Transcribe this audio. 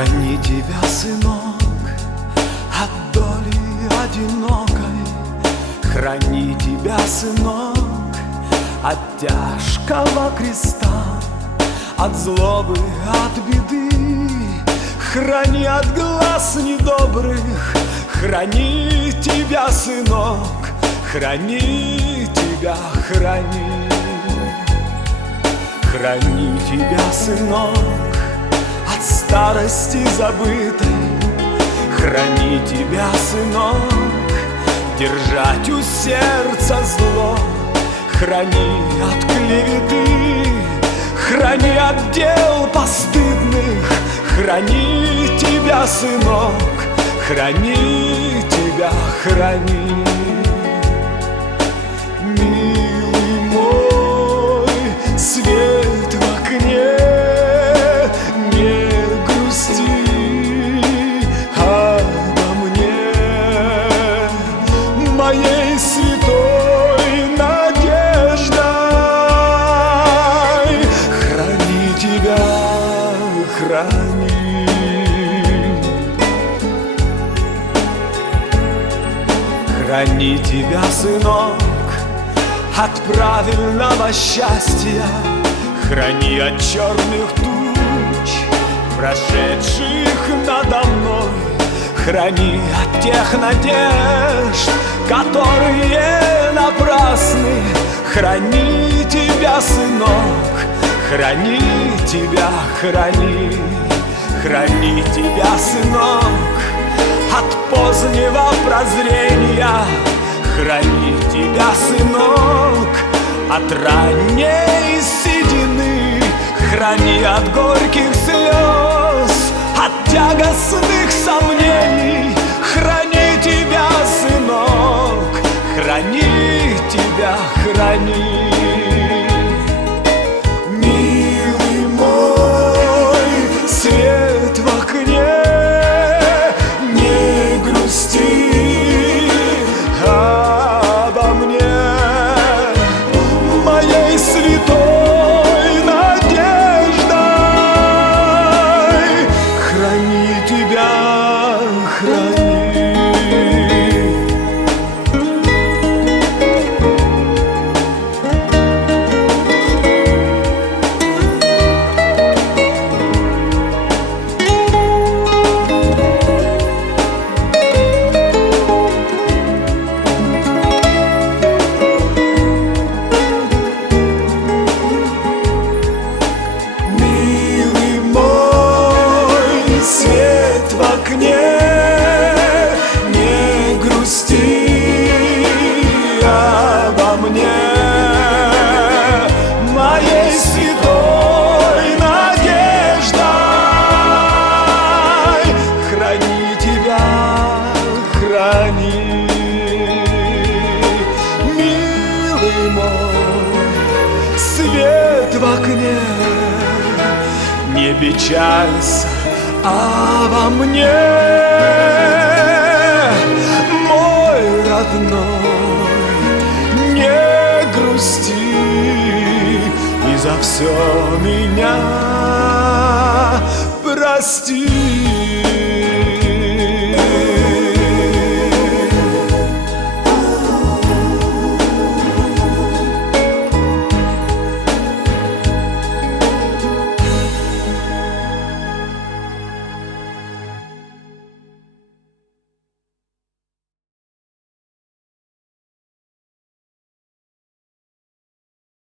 Храни тебя, сынок, от доли одинокой. Храни тебя, сынок, от тяжкого креста, От злобы, от беды. Храни от глаз недобрых, храни тебя, сынок, храни тебя, храни. Храни тебя, сынок, от старости забытой. Храни тебя, сынок, держать у сердца зло. Храни от клеветы, храни от дел постыдных. Храни тебя, сынок, храни тебя, храни Храни тебя, сынок, от правильного счастья. Храни от черных туч, прошедших надо мной. Храни от тех надежд, которые напрасны. Храни тебя, сынок, храни тебя, храни. Храни тебя, сынок, от позднего прозрения. Храни тебя, сынок, от ранней седины. Храни от горьких слез, от тягостных в окне Не грусти обо мне. Моей святой надеждой Храни тебя, храни. Милый мой, свет в окне Не печалься обо мне Мой родной, не грусти И за все меня прости